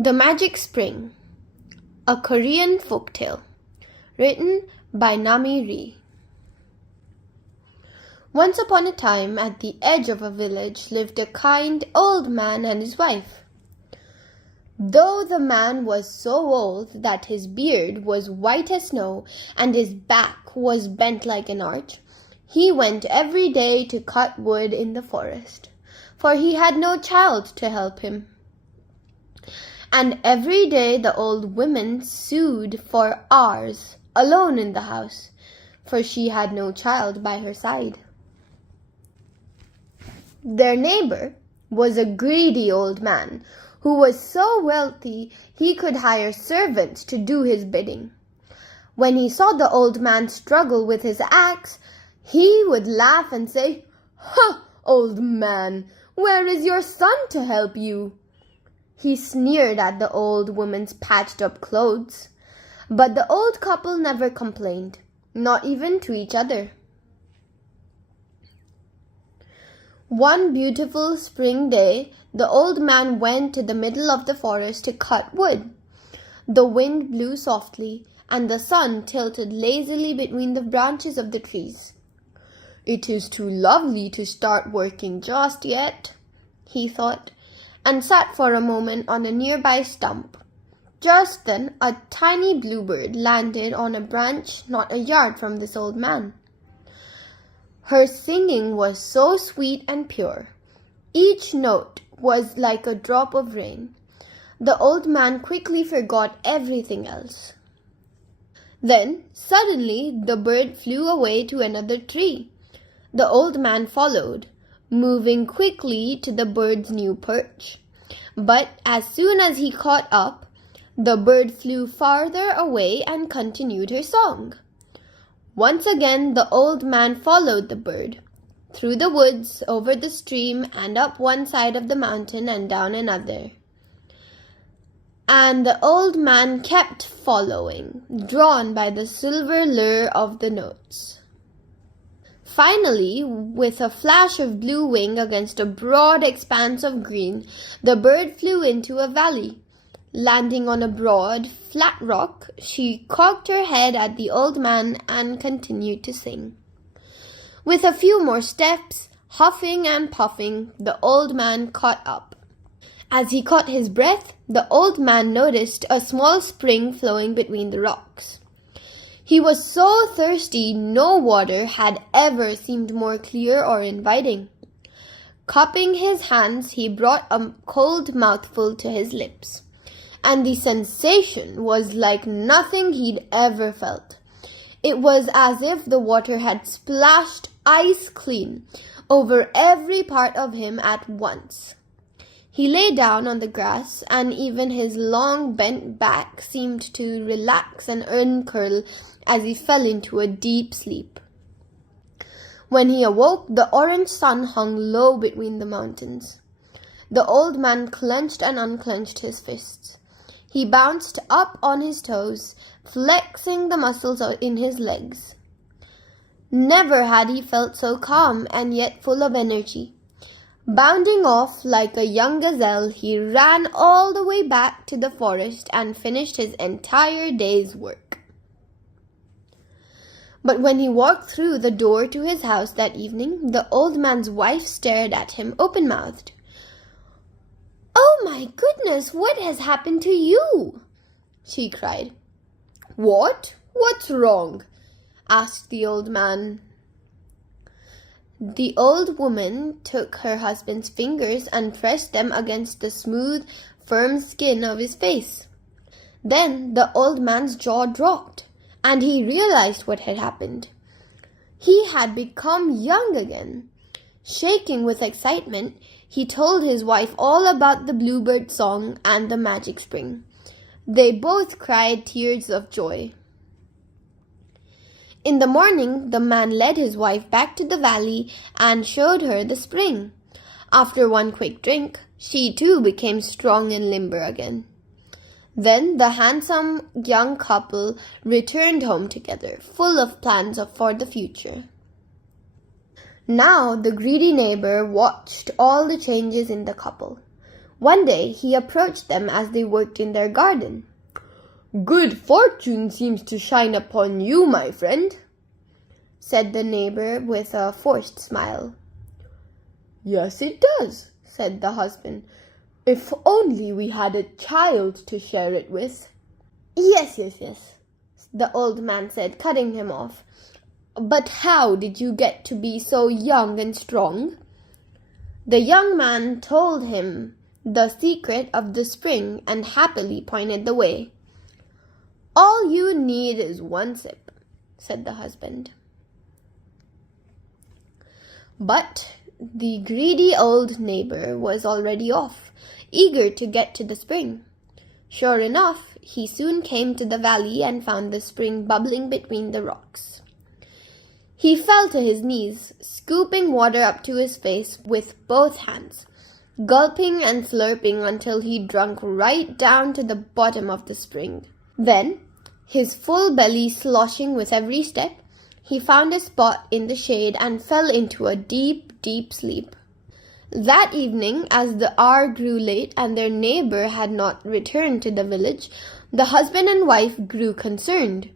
The Magic Spring, a Korean folktale, written by Nami Ri. Once upon a time, at the edge of a village, lived a kind old man and his wife. Though the man was so old that his beard was white as snow and his back was bent like an arch, he went every day to cut wood in the forest, for he had no child to help him. And every day the old woman sewed for hours, alone in the house, for she had no child by her side. Their neighbor was a greedy old man who was so wealthy he could hire servants to do his bidding. When he saw the old man struggle with his axe, he would laugh and say, "Ha, old man, where is your son to help you?" He sneered at the old woman's patched-up clothes, but the old couple never complained, not even to each other. One beautiful spring day, the old man went to the middle of the forest to cut wood. The wind blew softly, and the sun tilted lazily between the branches of the trees. "It is too lovely to start working just yet," he thought, and sat for a moment on a nearby stump. Just then a tiny bluebird landed on a branch not a yard from this old man. Her singing was so sweet and pure. Each note was like a drop of rain. The old man quickly forgot everything else. Then suddenly the bird flew away to another tree. The old man followed, moving quickly to the bird's new perch. But as soon as he caught up, the bird flew farther away and continued her song. Once again the old man followed the bird, through the woods, over the stream, and up one side of the mountain and down another. And the old man kept following, drawn by the silver lure of the notes. Finally, with a flash of blue wing against a broad expanse of green, the bird flew into a valley. Landing on a broad, flat rock, she cocked her head at the old man and continued to sing. With a few more steps, huffing and puffing, the old man caught up. As he caught his breath, the old man noticed a small spring flowing between the rocks. He was so thirsty, no water had ever seemed more clear or inviting. Cupping his hands, he brought a cold mouthful to his lips, and the sensation was like nothing he'd ever felt. It was as if the water had splashed ice clean over every part of him at once. He lay down on the grass, and even his long bent back seemed to relax and uncurl as he fell into a deep sleep. When he awoke, the orange sun hung low between the mountains. The old man clenched and unclenched his fists. He bounced up on his toes, flexing the muscles in his legs. Never had he felt so calm and yet full of energy. Bounding off like a young gazelle, he ran all the way back to the forest and finished his entire day's work. But when he walked through the door to his house that evening, the old man's wife stared at him open-mouthed. "Oh my goodness, what has happened to you?" she cried. "What? What's wrong?" asked the old man. The old woman took her husband's fingers and pressed them against the smooth, firm skin of his face. Then the old man's jaw dropped, and he realized what had happened. He had become young again. Shaking with excitement, he told his wife all about the bluebird song and the magic spring. They both cried tears of joy. In the morning, the man led his wife back to the valley and showed her the spring. After one quick drink, she too became strong and limber again. Then the handsome young couple returned home together, full of plans for the future. Now the greedy neighbor watched all the changes in the couple. One day he approached them as they worked in their garden. "Good fortune seems to shine upon you, my friend," said the neighbor with a forced smile. "Yes, it does," said the husband. "If only we had a child to share it with." Yes, the old man said, cutting him off. "But how did you get to be so young and strong?" The young man told him the secret of the spring and happily pointed the way. "All you need is one sip," said the husband. But the greedy old neighbor was already off, eager to get to the spring. Sure enough, he soon came to the valley and found the spring bubbling between the rocks. He fell to his knees, scooping water up to his face with both hands, gulping and slurping until he drunk right down to the bottom of the spring. Then, his full belly sloshing with every step, he found a spot in the shade and fell into a deep, deep sleep. That evening, as the hour grew late and their neighbor had not returned to the village, the husband and wife grew concerned.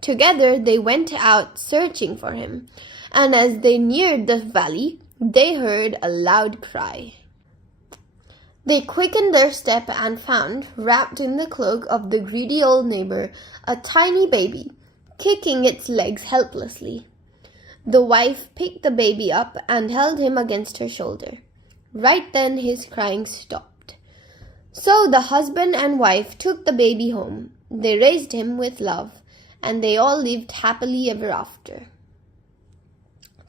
Together they went out searching for him, and as they neared the valley, they heard a loud cry. They quickened their step and found, wrapped in the cloak of the greedy old neighbor, a tiny baby, kicking its legs helplessly. The wife picked the baby up and held him against her shoulder. Right then his crying stopped. So the husband and wife took the baby home. They raised him with love, and they all lived happily ever after.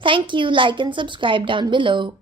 Thank you. Like and subscribe down below.